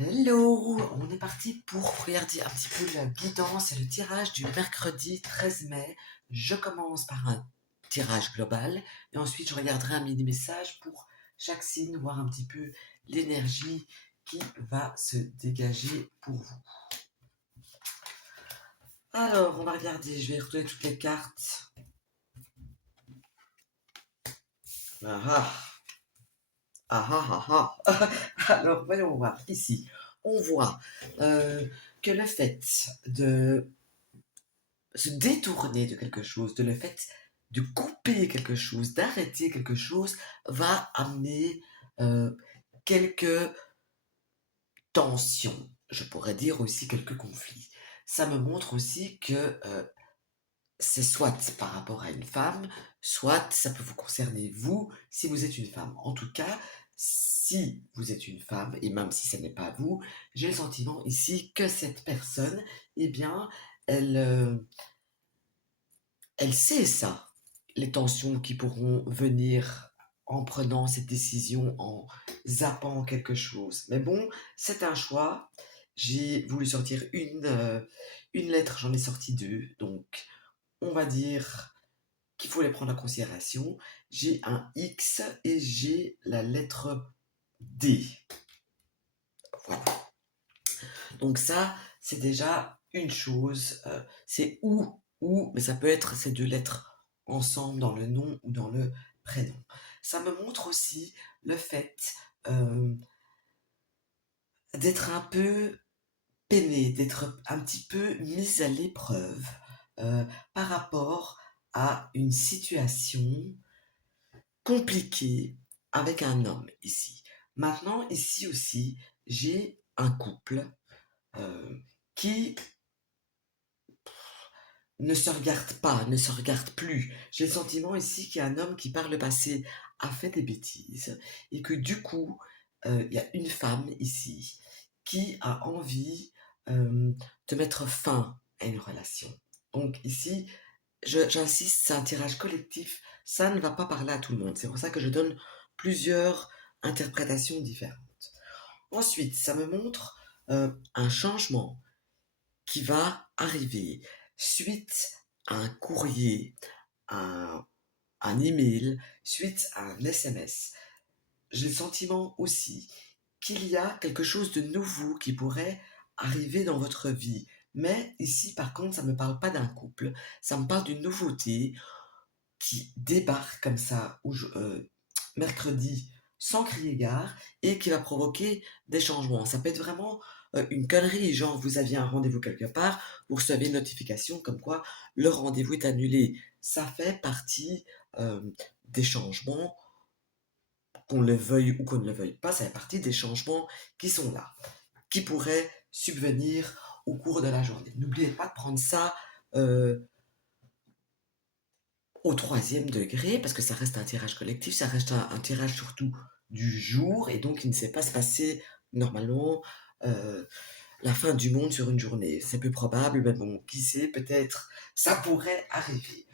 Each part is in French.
Hello, on est parti pour regarder un petit peu la guidance et le tirage du mercredi 13 mai. Je commence par un tirage global et ensuite je regarderai un mini message pour chaque signe, voir un petit peu l'énergie qui va se dégager pour vous. Alors, on va regarder, je vais retourner toutes les cartes. Ah ah, ah ah ah ah. Alors, voyons voir ici. On voit que le fait de se détourner de quelque chose, de le fait de couper quelque chose, d'arrêter quelque chose, va amener euh, quelques tensions. Je pourrais dire aussi quelques conflits. Ça me montre aussi que c'est soit par rapport à une femme, soit ça peut vous concerner vous si vous êtes une femme. En tout cas, si vous êtes une femme, et même si ce n'est pas vous, j'ai le sentiment ici que cette personne, eh bien, elle, elle sait ça, les tensions qui pourront venir en prenant cette décision, en zappant quelque chose. Mais bon, c'est un choix. J'ai voulu sortir une lettre, j'en ai sorti deux. Donc, on va dire qu'il faut les prendre en considération. J'ai un X et j'ai la lettre D. Voilà. Donc ça, c'est déjà une chose. C'est ou, mais ça peut être ces deux lettres ensemble dans le nom ou dans le prénom. Ça me montre aussi le fait euh, d'être un peu peiné, d'être un petit peu mise à l'épreuve par rapport à une situation compliquée avec un homme ici. Maintenant, ici aussi, j'ai un couple euh, qui ne se regarde pas, ne se regarde plus. J'ai le sentiment ici qu'il y a un homme qui, par le passé, a fait des bêtises et que du coup, il y a une femme ici qui a envie de mettre fin à une relation. Donc ici, j'insiste, c'est un tirage collectif, ça ne va pas parler à tout le monde. C'est pour ça que je donne plusieurs interprétations différentes. Ensuite, ça me montre un changement qui va arriver suite à un courrier, à un email, suite à un SMS. J'ai le sentiment aussi qu'il y a quelque chose de nouveau qui pourrait arriver dans votre vie. Mais ici, par contre, ça ne me parle pas d'un couple, ça me parle d'une nouveauté qui débarque comme ça mercredi sans crier gare et qui va provoquer des changements. Ça peut être vraiment une connerie, genre vous aviez un rendez-vous quelque part, vous recevez une notification comme quoi le rendez-vous est annulé. Ça fait partie euh, des changements, qu'on le veuille ou qu'on ne le veuille pas, ça fait partie des changements qui sont là, qui pourraient subvenir au cours de la journée. N'oubliez pas de prendre ça au troisième degré, parce que ça reste un tirage collectif, ça reste un tirage surtout du jour, et donc il ne sait pas se passer normalement euh, la fin du monde sur une journée. C'est peu probable, mais bon, qui sait, peut-être ça pourrait arriver.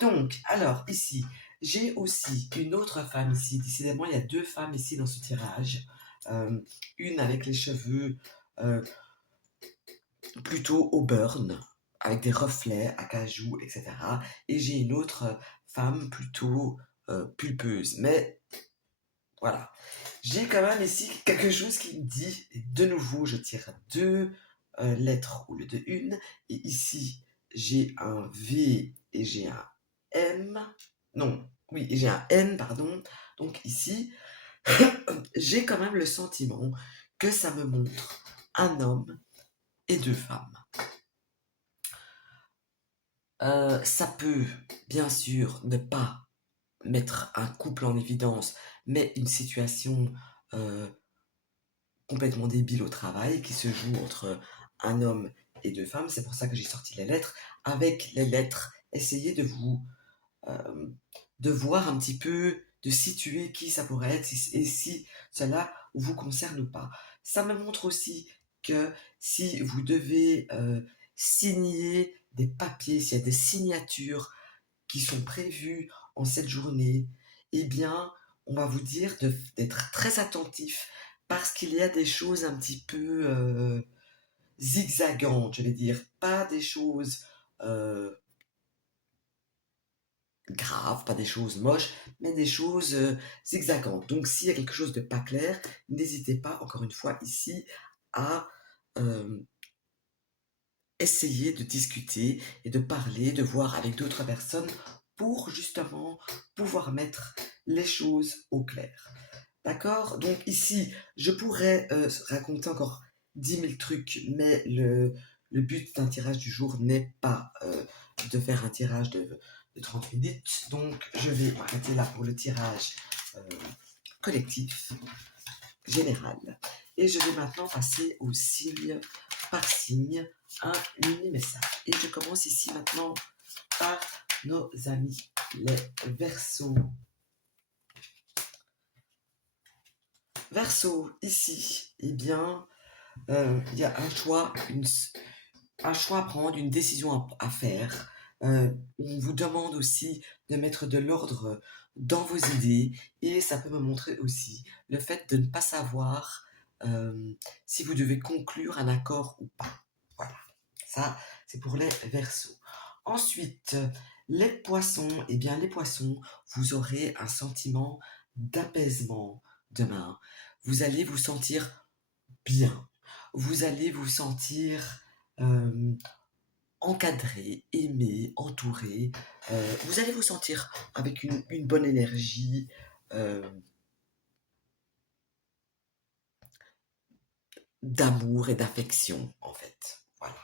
Donc, alors ici, j'ai aussi une autre femme ici. Décidément, il y a deux femmes ici dans ce tirage. Euh, une avec les cheveux euh, plutôt au burn, avec des reflets à cajou, etc. Et j'ai une autre femme plutôt pulpeuse. Mais voilà. J'ai quand même ici quelque chose qui me dit, et de nouveau, je tire deux lettres au lieu de une. Et ici, j'ai un V et j'ai un M. Non, oui, et j'ai un N, pardon. Donc ici, j'ai quand même le sentiment que ça me montre un homme et deux femmes. Ça peut, bien sûr, ne pas mettre un couple en évidence, mais une situation euh, complètement débile au travail qui se joue entre un homme et deux femmes. C'est pour ça que j'ai sorti les lettres. Avec les lettres, essayez euh, de voir un petit peu, de situer qui ça pourrait être et si cela vous concerne ou pas. Ça me montre aussi que si vous devez signer des papiers, s'il y a des signatures qui sont prévues en cette journée, eh bien, on va vous dire d'être très attentif parce qu'il y a des choses un petit peu zigzagantes, je vais dire. Pas des choses euh, graves, pas des choses moches, mais des choses zigzagantes. Donc s'il y a quelque chose de pas clair, n'hésitez pas, encore une fois, ici, à euh, essayer de discuter et de parler, de voir avec d'autres personnes pour justement pouvoir mettre les choses au clair. D'accord? Donc ici, je pourrais raconter encore 10 000 trucs, mais le but d'un tirage du jour n'est pas de faire un tirage de 30 minutes. Donc je vais m'arrêter là pour le tirage euh, collectif général. Et je vais maintenant passer au signe par signe, un mini-message. Et je commence ici maintenant par nos amis les Verseaux. Verseau, ici, eh bien, il y a un choix à prendre, une décision à faire. On vous demande aussi de mettre de l'ordre dans vos idées et ça peut me montrer aussi le fait de ne pas savoir si vous devez conclure un accord ou pas. Voilà, ça c'est pour les Verseaux. Ensuite, les Poissons, eh bien les Poissons, vous aurez un sentiment d'apaisement demain. Vous allez vous sentir bien. Vous allez vous sentir euh, encadré, aimé, entouré. Vous allez vous sentir avec une bonne énergie, euh, d'amour et d'affection, en fait. Voilà.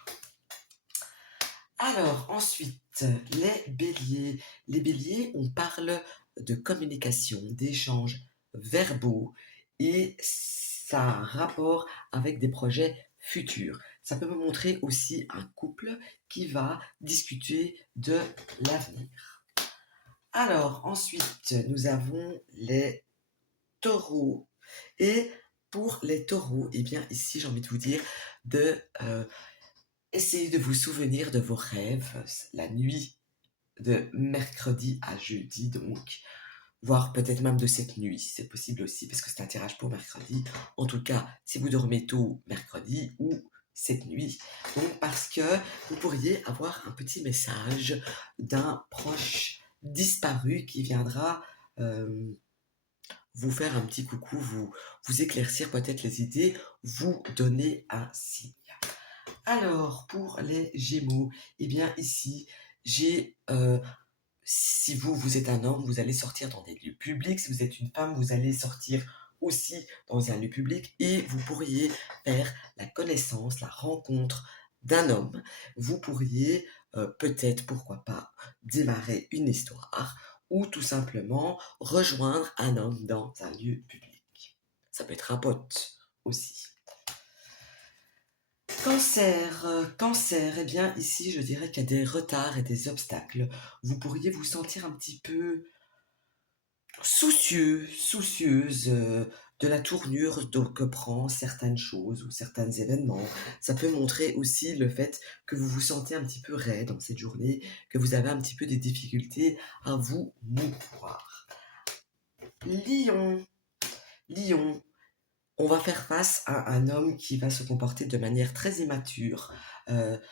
Alors, ensuite, les béliers. Les béliers, on parle de communication, d'échanges verbaux et ça a un rapport avec des projets futurs. Ça peut me montrer aussi un couple qui va discuter de l'avenir. Alors, ensuite, nous avons les taureaux. Et pour les taureaux, eh bien, ici, j'ai envie de vous dire de essayez de vous souvenir de vos rêves la nuit de mercredi à jeudi, donc, voire peut-être même de cette nuit, si c'est possible aussi, parce que c'est un tirage pour mercredi. En tout cas, si vous dormez tôt mercredi ou cette nuit. Donc, parce que vous pourriez avoir un petit message d'un proche disparu qui viendra euh, vous faire un petit coucou, vous éclaircir peut-être les idées, vous donner un signe. Alors, pour les Gémeaux, eh bien ici, j'ai, si vous êtes un homme, vous allez sortir dans des lieux publics. Si vous êtes une femme, vous allez sortir aussi dans un lieu public et vous pourriez faire la connaissance, la rencontre d'un homme. Vous pourriez peut-être, pourquoi pas, démarrer une histoire ou tout simplement rejoindre un homme dans un lieu public. Ça peut être un pote aussi. Cancer, cancer, eh bien ici je dirais qu'il y a des retards et des obstacles. Vous pourriez vous sentir un petit peu soucieux, soucieuse de la tournure que prend certaines choses ou certains événements. Ça peut montrer aussi le fait que vous vous sentez un petit peu raide dans cette journée, que vous avez un petit peu des difficultés à vous mouvoir. Lion, Lion, on va faire face à un homme qui va se comporter de manière très immature.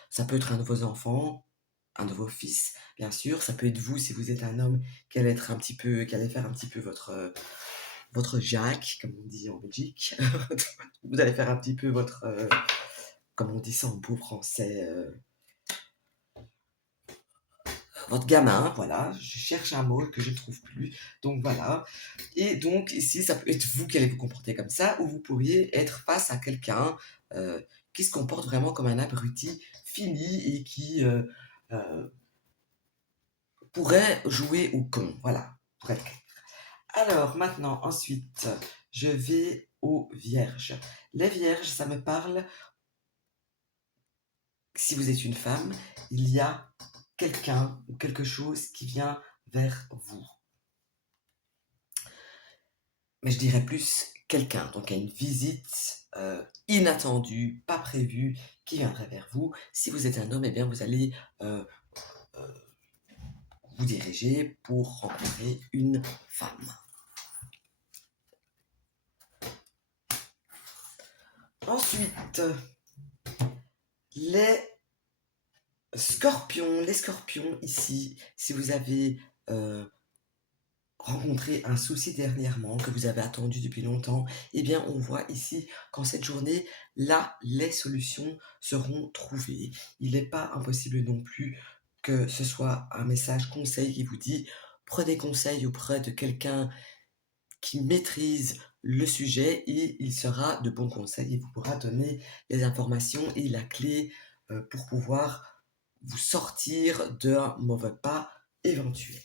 Ça peut être un de vos enfants, un de vos fils, bien sûr. Ça peut être vous si vous êtes un homme qui allait être un petit peu, qui allait faire un petit peu votre Jacques, comme on dit en Belgique. Vous allez faire un petit peu votre, comme on dit ça en beau français, votre gamin, voilà. Je cherche un mot que je ne trouve plus. Donc voilà. Et donc ici, ça peut être vous qui allez vous comporter comme ça, ou vous pourriez être face à quelqu'un euh, qui se comporte vraiment comme un abruti fini et qui pourrait jouer au con. Voilà. Pour être clair. Alors maintenant, ensuite, je vais aux vierges. Les vierges, ça me parle, si vous êtes une femme, il y a quelqu'un ou quelque chose qui vient vers vous. Mais je dirais plus quelqu'un, donc à une visite inattendue, pas prévue, qui viendrait vers vous. Si vous êtes un homme, eh bien vous allez euh, euh, vous diriger pour rencontrer une femme. Ensuite, les les scorpions ici, si vous avez rencontré un souci dernièrement, que vous avez attendu depuis longtemps, eh bien on voit ici qu'en cette journée, là, les solutions seront trouvées. Il n'est pas impossible non plus que ce soit un message conseil qui vous dit prenez conseil auprès de quelqu'un qui maîtrise le sujet et il sera de bons conseils et vous pourra donner les informations et la clé pour pouvoir vous sortir d'un mauvais pas éventuel.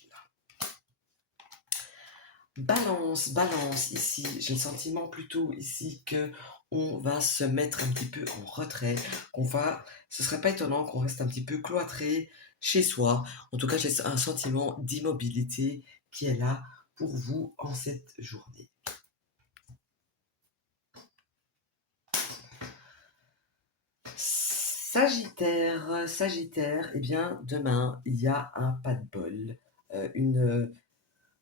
Balance, balance, ici, j'ai le sentiment plutôt ici que on va se mettre un petit peu en retrait, ce serait pas étonnant qu'on reste un petit peu cloîtré chez soi. En tout cas, j'ai un sentiment d'immobilité qui est là pour vous en cette journée. Sagittaire, Sagittaire, eh bien, demain, il y a un pas de bol,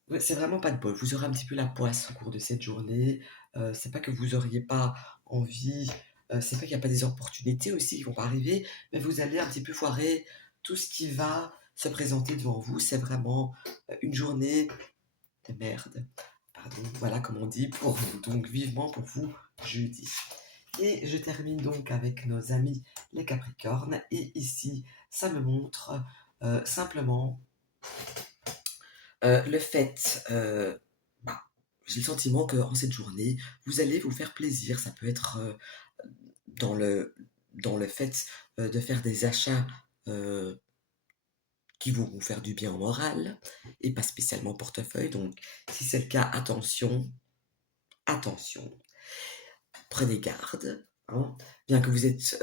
ouais, c'est vraiment pas de bol. Vous aurez un petit peu la poisse au cours de cette journée. C'est pas que vous auriez pas envie, c'est pas qu'il y a pas des opportunités aussi qui vont pas arriver, mais vous allez un petit peu foirer tout ce qui va se présenter devant vous. C'est vraiment une journée de merde. Pardon, voilà comme on dit pour vous. Donc vivement pour vous jeudi. Et je termine donc avec nos amis les Capricornes. Et ici, ça me montre simplement le fait, bah, j'ai le sentiment qu'en cette journée, vous allez vous faire plaisir. Ça peut être dans le fait de faire des achats qui vont vous faire du bien au moral et pas spécialement portefeuille. Donc, si c'est le cas, attention, attention. Prenez garde, hein. Bien que vous êtes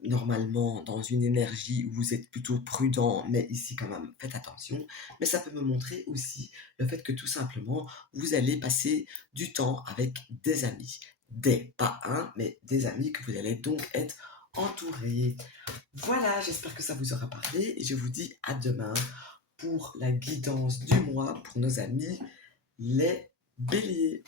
normalement dans une énergie où vous êtes plutôt prudent, mais ici quand même, faites attention. Mais ça peut me montrer aussi le fait que tout simplement, vous allez passer du temps avec des amis. Pas un, mais des amis que vous allez donc être entourés. Voilà, j'espère que ça vous aura parlé et je vous dis à demain pour la guidance du mois pour nos amis les béliers.